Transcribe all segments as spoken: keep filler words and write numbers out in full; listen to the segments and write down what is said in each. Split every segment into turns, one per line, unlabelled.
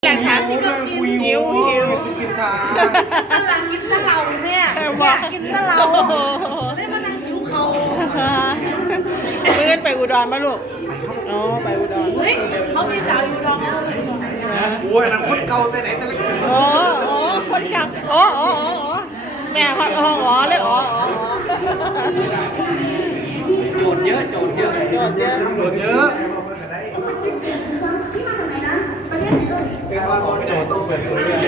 แหละค่ะที่เรากินหิวหิว
กินทา
ตะลังกินตะเหลาเนี่ยอยากกินตะเหลาเลยมานั่งหิวเขา
เพื่อนไปอุดรมาลูกอ๋อไปอุดร
เฮ้ยเขามีสาวอยู่ดองเขาเป็นคน
โอ้ยนังคนเก่าแต่ไหนแต่ไร
โอ้โอ้คนกลับโอ้โอ้โอ้แม่ฮอดห้องอ๋อเลยอ๋ออ๋อ
โจทย์เยอะโจทย์เยอะ
ยอดเยอะ
โจทย์เยอะแต่ว่าโจทย์ต้องเปิดตัวเยอะ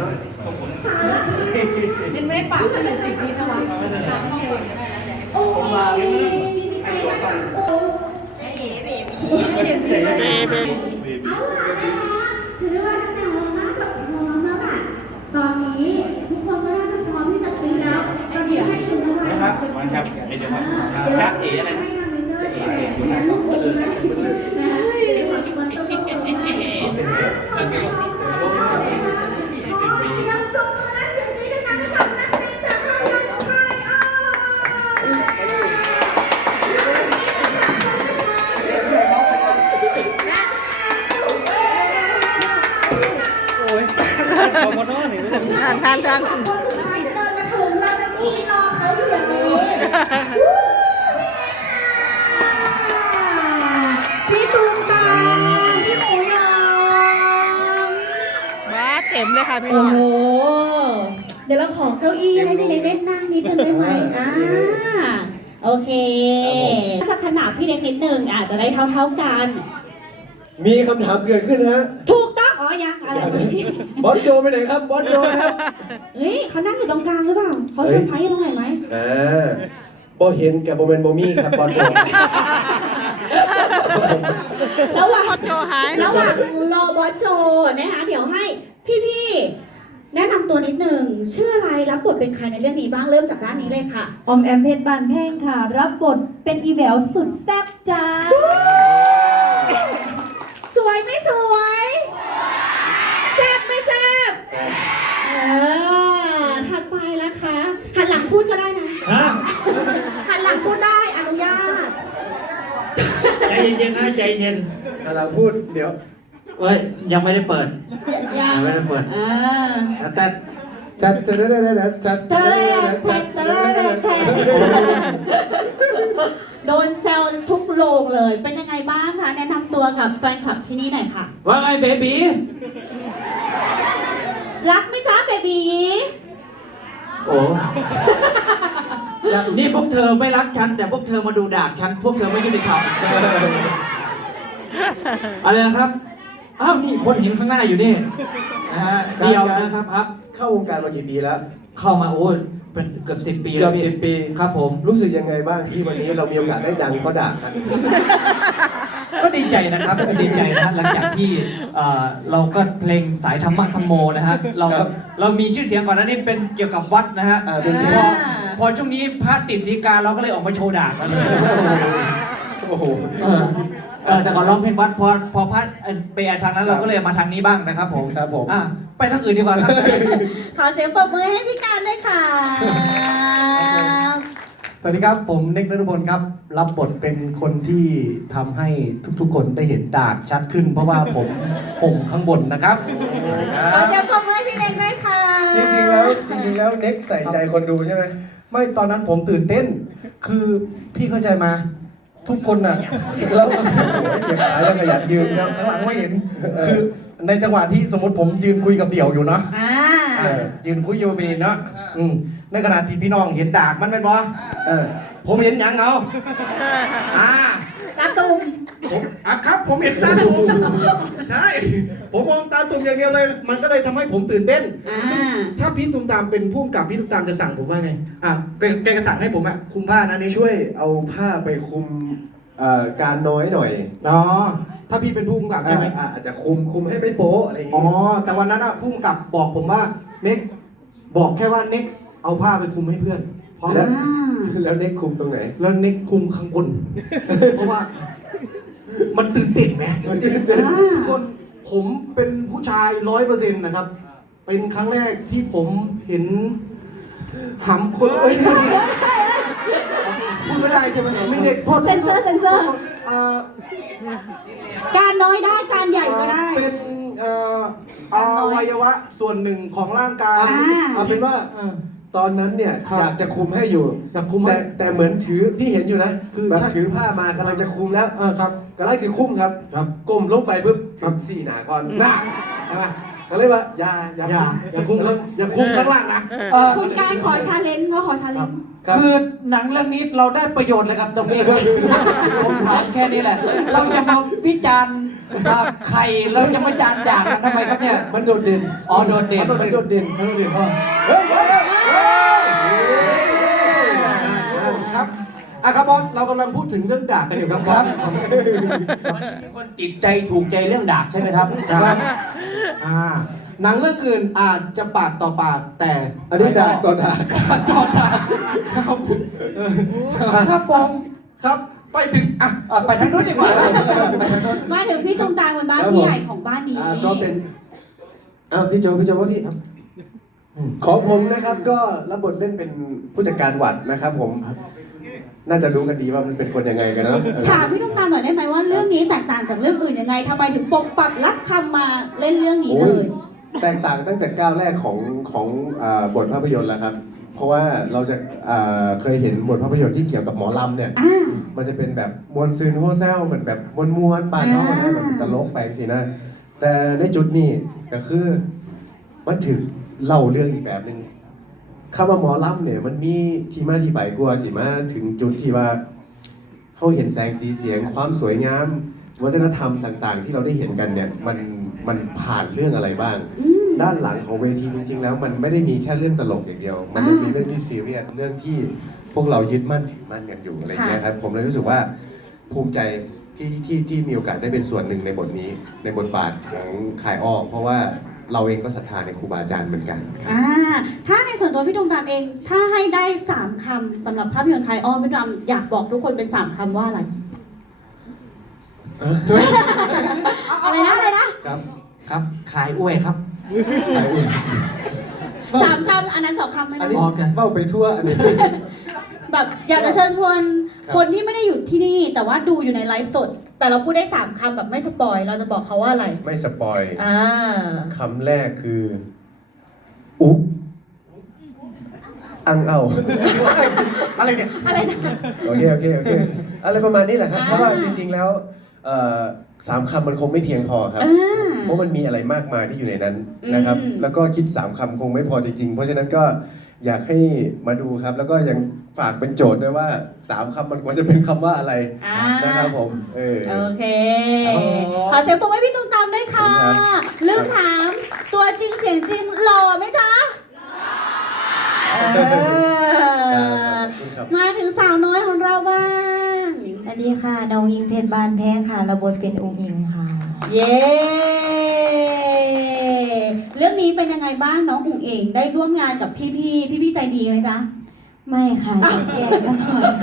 เห็นไหมปากมันติดดีทั้งวัน
โอ้ยมีจิตใจนะคะโอ้
เบเบ
เอาล่ะถือได้ว่านักแสดงเราน่าจะพร้อมแล้วล่ะตอนนี้ทุกคนก็น่าจะพร้อมที่จะกรี๊ดแล้วตอนนี้ให้คุณทั้งหลาย
นะครับวันครับเดี๋ยวครับจ๊ะเอ๋อะไรนะจ๊ะเอ๋อยู่ไหนก็เออ
นะคะจังหวัดสุวรรณภูมิที่ไหนขอเสียงปรบมือและเสียงกรี๊ดดังๆให้กับนักแสดงจากภาพยนตร์ของไทยอ้าว
โอ้ยขอมาโน่นหนึ่ง
ทานทานทาน
คนสุดท้ายจะเดินมาถึงเราจะกรี๊ดรอเขาอยู่อย่างนี้พี่ตูมตามพี่หมูยอม
บ้าเต็มเลยค่ะพี่
โอ้
น้อง
โห เดี๋ยวเราขอเก้าอี้ให้พี่เล็กได้นั่งนิดนึงได้ไหมอ่าโอเคจะขนาบพี่เล็กนิดนึงอาจจะได้เท่าๆกัน
มีคำถามเกิดขึ้นฮะ
ถูกต้องอ๋อยังอะไร
บอสโจไปไหนครับบอสโจครับ
เฮ้ยเขานั่งอยู่ตรงกลางหรือเปล่าเขาเซอร์ไพรส์อยู่ตรงไหนไหม
อ่าบอเห็นกับโมเมนต์โมมี่ครับบอสโจ
ระหว่าง
โจหาย
ระหว่างรอบอสโจนะคะเดี๋ยวให้พี่ๆแนะนำตัวนิดหนึ่งชื่ออะไรรับบทเป็นใครในเรื่องนี้บ้างเริ่มจากด้านนี้เลยค่ะ
ออมแอมเพชรบานแพ่งค่ะ รับบทเป็นอีแหววสุดแซ่บจ้า
สวยไม่สวยแซ่บไม่แซ่บเออถัดไปแล้วคะหันหลังพูดก็ได้นะ
ฮะ
หันหลังพูดได้อนุญาต
ใจเย็นๆนะใจเย็น
กำลังพูดเดี๋ยว
เอ้ยยังไม่ได้เปิด
ยัง
ไม่ได้เปิด
อ่า
แต่
จัดจัดจัดจัดจัด
ตะเลแทกตะเลแทกโดนแซวทุกโรงเลย เป็นยังไงบ้างคะ แนะนำตัวกับแฟนคลับที่นี่หน่อยค่ะ
ว่าไงเบบี
รักไหมจ๊ะเบบี
โอ้นี่พวกเธอไม่รักฉันแต่พวกเธอมาดูดาบฉันพวกเธอไม่ยุติธรรมอะไรนะครับอ้าวนี่คนเห็นข้างหน้าอยู่นี่นะฮะเดียวนะครับครับ
เข้าวงการมากี่ปีแล้ว
เข้ามาโอ้ยเป็นเกือบสิบปี
เกื
แล้
อ
ว
บ
พี่
สิบปี
ครับผม
รู้สึกยังไงบ้างที่วันนี้เรามีโอกาสได้ดังก็ด่ากัน
ก็ดีใจนะครับก็ดีใจนะหลังจากที่เอ่อเราก็เพลงสายธรรมะธรรมโมนะฮะเรา
ครับ
เรามีชื่อเสียงก่อนหน้านี้เป็นเกี่ยวกับวัดนะฮะ
อ่าเป็น
พอพอช่วงนี้พระติดสีกาเราก็เลยออกมาโชว์ด่ากันเลย
โอ้โห
เออเออแต่ก่อนร้องเพลงวัดพอพอพระไปทางนั้นเราก็เลยมาทางนี้บ้างนะครับผม
ครับผม
อ่ะไปทางอื่นดีกว่าครับ
ขอเสียงปรบมือให้พี่การด้วยค่ะ
สวัสดีครับ ผมเน็กนฤพลครับ รับบทเป็นคนที่ทำให้ทุกๆ คนได้เห็นดากชัดขึ้น เพราะว่าผม ผมข้างบนนะครับ
ขอเสียงปรบมือให้พี่เล็กด้วยค่ะ
จริงๆแล้วจริงๆแล้วเน็กใส่ใจคนดูใช่ไหม
ไม่ตอนนั้นผมตื่นเต้น คือพี่เข้าใจมา ทุกคนน่ะแล้วเจ็บขาแล้วก็อยากยืนนะข้างหลังไม่เห็น คือในจังหวะที่สมมติผมยืนคุยกับเดี่ยวอยู่เนาะ
อ่า
เออยืนคุยอยู่เป็นเนาะอืมในขณะที่พี่น้องเห็นดากมันเป็นบ่
เออ
ผมเห็นหยังเอาอ่า
ตาตุ่ม
ผมอ่ะครับผมเห็นตาตุ่มใช่ ผมมองตาตุ่มอย่างเดียวเลย มันก็เลยทำให้ผมตื่นเต้น
อ่า
ซึ่งถ้าพี่ตุ้มตามเป็นผู้กำกับพี่ตุ้มตามจะสั่งผมว่าไงอ่ะแกแกจะสั่งให้ผมอ่ะคุมผ้านะนี่ช่
ช่
ว
วย ยเอาผ้าไปคุมเอ่อการน้อยหน่อย
อ๋อถ้าพี่เป็นผู้กำกับใช่ไหม
อ่าอาจจะคุมคุมให้ไม่โป๊ะอะไรอย่าง
อ๋อ
งี้
แต่วันนั้นอ่ะผู้กำกับบอกผมว่าเน็กบอกแค่ว่าเน็กเอาผ้าไปคุมให้เพื่อนเพราะ
แล้ว
อ่า
แล้วเน็กคุมตรงไหน
แล้วเน็กคุมข้างบน เพราะว่ามันตื่นเต้นไหม
มันตื่นเต้น
ทุกคนผมเป็นผู้ชายร้อยเปอร์เซ็นต์นะครับ เป็นครั้งแรกที่ผมเห็นหำคนเอ้ยพูดไม่ได้ใช่ไหมไม่เด็กโทษ
เซ็นเซอร์เซ็นเซอร์
อ่า
การน้อยได้การใหญ่ก็ได้
เป็นเอ่ออวัยวะส่วนหนึ่งของร่างกาย
อ่า
เอาเป็นว่า
เออ
ตอนนั้นเนี่ย
ครับ
อยากจะคุมให้อยู่
อยากคุมให้
แต่แต่เหมือนถือพี่เห็นอยู่นะ
คือ
แบบ
ถ้า
ถือผ้ามากำลังจะคุมแล้ว
เออครับ
กำลังสิคุมครับ
ครับ
ก้มลงไปปุ๊บ
ครั
ถึ
บ
งสี่หนาก่อนหน้าใช่ไหมก็เลยว่าอย่าอย่า
อย่าอย่าคุมข้างอย่าคุมข้างล่างนะ
เอ่อ
คุณการขอชาเลนจ์เขาขอชาเลนจ์
ครับ
คือหนังเรื่องนี้เราได้ประโยชน์เลยครับตรงนี้ครับผมถามแค่นี้แหละ เราจะมาวิจารณ์อ่าไข่เราจะมาวิจารณ์ด่างกันทำไมครับเนี่ย
มันโดดเด่น
อ๋อโดดเด่น
มันโดดเด่นมันโดดเด่นพ่อเฮ้ยเฮ้ยเฮ้ยครับอ่ะครับบอสเรากำลังพูดถึงเรื่องด่ากันอยู่ครับบอส
คนติดใจถูกใจเรื่องดาบใช่ไหมครับ
ครับอ่าหนังเรื่องอื่นอาจจะปากต่อปากแต่
อันนี้ด่าต่อด่า
ต่อปากครับครับผมครับไปถึงอ่ะ
อ่ะไปทางนู้นดีกว่าไปทางนู้น
มาถึงพี่ตรงกลางเป็นบ้านพี่ใหญ่ของบ้านนี้
อ่าก็เป็นอ้าวพี่โจพี่โจว่าพี่ครับของผมนะครับก็รับบทเล่นเป็นผู้จัดการหวัดนะครับผมน่าจะรู้กันดีว่ามันเป็นคนยังไงกันเนาะ
ถามพี่ตรงกลางหน่อยได้ไหมว่าเรื่องนี้แตกต่างจากเรื่องอื่นยังไงทำไมถึงปกปักรับคำมาเล่นเรื่องนี้
โอ้
เลย ย
แตกต่างตั้งแต่ก้าวแรกของของอ่าบทภาพยนตร์แล้วครับ เพราะว่าเราจะอ่าเคยเห็นบทภาพยนตร์ที่เกี่ยวกับหมอลำเนี่ย
อ่า
มันจะเป็นแบบมวลซืนโฮเซลเหมือนแบบมวลมวลๆบานเนาะ
อ่า
นะแบบตลกแปลงสินะ แต่ในจุดนี้ก็คือมันถึงเล่าเรื่องอีกแบบหนึ่งคำว่าหมอลำเนี่ยมันมีที่มาที่ไปกลัวสิมาถึงจุดที่ว่าเขาเห็นแสงสีเสียงความสวยงาม วัฒนธรรมต่างๆ ที่เราได้เห็นกันเนี่ยมันมันผ่านเรื่องอะไรบ้าง
อืม
ด้านหลังของเวทีจริงๆ แล้วมันไม่ได้มีแค่เรื่องตลกอย่างเดียว มันยังมีเรื่องที่ซีเรียสเรื่องที่พวกเรายึดมั่นถือมั่นกันอยู่อะไรอย่างเงี้ยครับผมเลยรู้สึกว่าภูมิใจที่ที่ที่มีโอกาสได้เป็นส่วนหนึ่งในบทนี้ในบทบาทของขายอ้อเพราะว่าเราเองก็ศรัทธาในครูบาอาจารย์เหมือนกัน
อ่าถ้าในส่วนตัวพี่ตรงกลางเอง ถ้าให้ได้สามคำสำหรับภาพยนตร์คลายอ้อมพี่ตรงกลางอยากบอกทุกคนเป็นสามคำว่าอะไร อะไรนะอะไรนะครับ
ครับ ขายอ้วยครับ
สามคำอันนั้นสองคำไหม
อัน
นะ
นี้
โอเค
เบ้าไปทั่วอันนี้
แบบอยากจะเชิญชวน
ครับ
คนที่ไม่ได้อยู่ที่นี่ แต่ว่าดูอยู่ในไลฟ์สด แต่เราพูดได้สามคำแบบไม่สปอยเราจะบอกเขาว่าอะไร
ไม่สปอย
อ่า
คำแรกคือ อุ๊กอังเอา
อะไรเนี่ย
อะไรนะ
โอเคโอเคโอเคอะไรประมาณนี้แหละครับ
อ่า
เพราะว่าจริงๆแล้วเอ่อสามคำมันคงไม่เพียงพอครับ
อ่า
เพราะมันมีอะไรมากมายที่อยู่ในนั้นนะครับ
อืม
แล้วก็คิดสามคำคงไม่พอจริงๆ เพราะฉะนั้นก็อยากให้มาดูครับ แล้วก็ยังฝากเป็นโจทย์ด้วยว่าสามคำมันควรจะเป็นคำว่าอะไร
อ่า
นะครับผมเออ
โอเค
ครับ
ขอเสียงปรบมือให้พี่ตุ้มตามด้วยค่ะ
ครับ
ลืมถามตัวจริงเสียงจริงหล่อไหมจ๊ะเออ
ขอบคุณครับ
มาถึงสาวน้อยของเราบ้าง
สวัสดีค่ะน้องอิงเพชรบานแพงค่ะระบทเป็นองค์อิงค่ะ
เย้ เรื่องนี้เป็นยังไงบ้างน้องอุ๋งเองได้ร่วมงานกับพี่พี่พี่พี่ๆใจดีไหมจ๊ะ
ไม่ค่ะหนูแก่ตลอด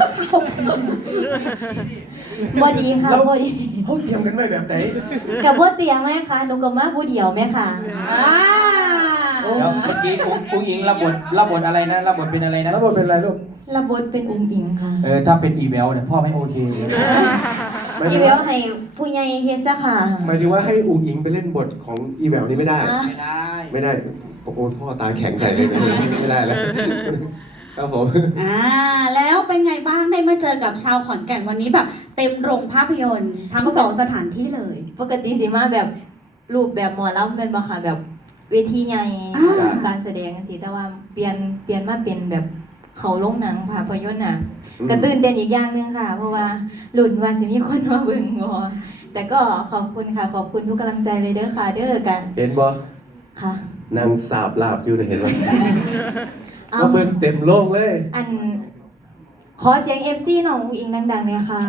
บ่ดีค่ะบ่ดี
เขาเตรียมกันไว้แบบไหน
กับบ่เตียงไหมคะหนูกับมาผู้เดียวไหมค่ะ
อ่า
แล้วเมื่อกี้อุ้งอุ้งอิงรับบทรับบทอะไรนะรับบทเป็นอะไรนะ
แล้วบทเป็นอะไรลูก
ระบทเป็นองค์อิงค่ะ
เออถ้าเป็นอีเวลเนี่ยพ่อไม่โอเคเลย
หมาย
อี
ถึง
เวล
ว่า
ให้ผู้ใหญ่เฮ็ดจ้ะค่ะ
หมายถึงว่าให้อุ๋งอิงไปเล่นบทของอีแววนี่ไม่ได้
อ่ะ
ไม่ได้
ไม่ได้โอ้โหพ่อตาแข็งใส่เลยไม่ได้แล้ว ครับผม
อ่าแล้วเป็นไงบ้างได้มาเจอกับชาวขอนแก่นวันนี้แบบ เต็มโรงภาพยนตร์ทั้งสองสถานที่เลย
ปกติสิมาแบบรูปแบบหมอลำเป็นบ่ค่ะแบบเวทีใหญ่
อ่า
การแสดงสิแต่ว่าเปลี่ยนเปลี่ยนมาเป็นแบบเขาลงหนังภาพยนตร์น่ะ
อืม
กระตื่นเต้นอีกอย่างหนึงค่ะ เพราะว่าหลุนว่าสิมีคนมาเบิ่งบ่แต่ก็ขอบคุณค่ะ ขอบคุณทุกกำลังใจเลยเด้อค่ะ เด้อกัน
เห็นบ่
ค่ะ
นางสาบลาบอยู่เลยเห็นไหม
เอา
ก็เบิ่งเต็มโลกเลย
อัน ขอเสียง เอฟ ซี น้องอุ๊งอิงดังๆเลยค่ะ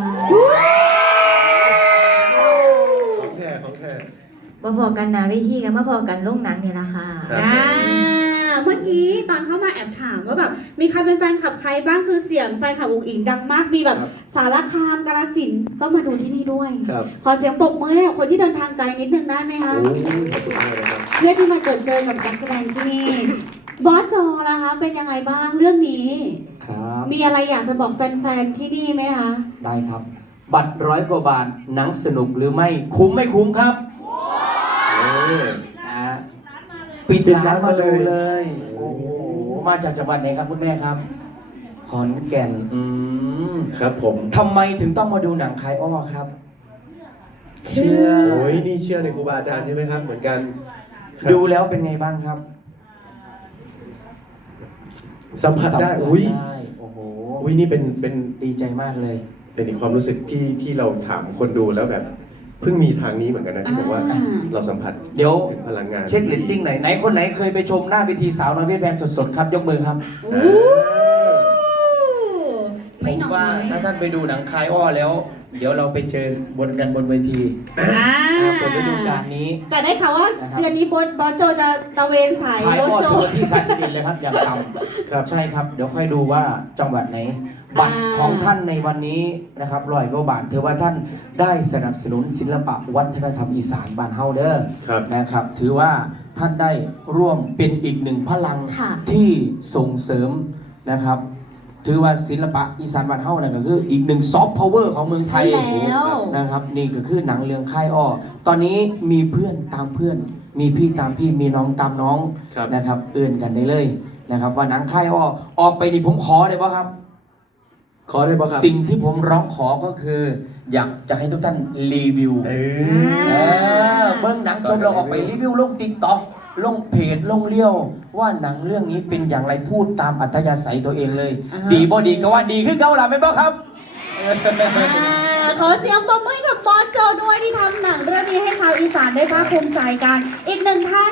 ของแท้ของแท้
มาพอกันหนาเวทีกันมาพอกันลงหนังเนี่ยละค่ะ
ครับ
อ่าเมื่อกี้ตอนเข้ามาแอบถามว่าแบบมีใครเป็นแฟนคลับใครบ้างคือเสียงแฟนคลับอุ๋งอิงดังมากมีแบบสารคามกาฬสินธุ์ก็มาดูที่นี่ด้วย
ครับ
ขอเสียงปรบมือให้กับคนที่เดินทางไกลนิดนึงได้ไหมคะ
โอ้ยขอบคุณมากเลยครับ
เพื่อที่มาเจอเจอกับนักแสดงที่นี่บอสโจนะคะ เป็นยังไงบ้างเรื่องนี้
ครับ
มีอะไรอยากจะบอกแฟนๆที่นี่ไหมคะ
ได้ครับ บัตรร้อยกว่าบาทหนังสนุกหรือไม่คุ้มไม่คุ้มครับ
เออ
นะฮะปิดร้านมาดูเลย โอ้โห มาจากจังหวัดไหนครับคุณแม่ครับ ขอนแก่น อืม
ครับผม
ทำไมถึงต้องมาดูหนังคายอ้อครับ
เชื่อ
โอ้ยนี่เชื่อในครูบาอาจารย์ใช่ไหมครับ เหมือนกันครับ
ดูแล้วเป็นไงบ้างครับ
สัมผัสได้อุ้ย
ได้โอ้โห
อุ้ยนี่เป็นเป็น
ดีใจมากเลย
เป็นอีกความรู้สึกที่ที่เราถามคนดูแล้วแบบเพิ่งมีทางนี้เหมือนกันนะที่บอกว่า
อ่า
เราสัมผัส
เดี๋ยว
ถึงพลังงาน
เช็คเลตติ้งไหนอยไหนคนไหนเคยไปชมหน้าเวทีสาวน้อยเพชรแบงสดๆครับ ยกมือครับ
อ่า
ผ
ไม่
ม
น้อ
ว่าย ถ้าท่านไปดูหนังคายอ้อแล้ว เดี๋ยวเราไปเจอบนกันบนเวที
อ่า
เปิดฤดูกาลนี้
แต่ได้ข่าวว่า
นะครับ
เดือนนี้บอสบอสโจจะตระเวนสาย
คาย
โร
อ้
ด
อ
โช
ทัว
ว์
ร์ที่สายสนิทเลยครับ อย่างต่ำ
ครับ
ใช่ครับ เดี๋ยวค่อยดูว่าจังหวัดไหน บัตร
อ่า
ของท่านในวันนี้นะครับร้อยกว่าบาทถือว่าท่านได้สนับสนุนศิลปะวัฒนธรรมอีสานบ้านเฮาเด้อ
ครับ
นะครับ ถือว่าท่านได้ร่วมเป็นอีกหนึ่งพลัง
ค่ะ
ที่ส่งเสริมนะครับ ถือว่าศิลปะอีสานบ้านเฮานั่นก็คืออีกหนึ่งซอฟต์พาวเวอร์ของเมืองไทย
ใช่แล้ว
นะครับนี่ก็คือหนังเรื่องค่ายอ้อตอนนี้มีเพื่อนตามเพื่อน มีพี่ตามพี่มีน้องตามน้อง
ครับ
นะครับเอื่นกันได้เลยนะครับว่าหนังค่ายอ้อออกไปนี่ผมขอได้ป่ะครับ
ขอได้ป่ะครับ
สิ่งที่ผมร้องขอก็คือ อยากจะให้ทุกท่านรีวิว
เอ
เอ
อ
อเบื้องหนังจบเราออกไปรีวิวลงติ๊กต็อกลงเพจลงเลี้ยวว่าหนังเรื่องนี้เป็นอย่างไรพูดตามอัธยาศัยตัวเองเลย
อ่าฮะ
ดีบ่ดีก็ว่าดีขึ้นเก่าหล่ะไม่นบ่ครับ
อ่าขอเสียงปรบมือให้กับบอสโจด้วยที่ทำหนังเรื่องนี้ให้ชาวอีสานได้ภาคภูมิใจกัน อีกหนึ่งท่าน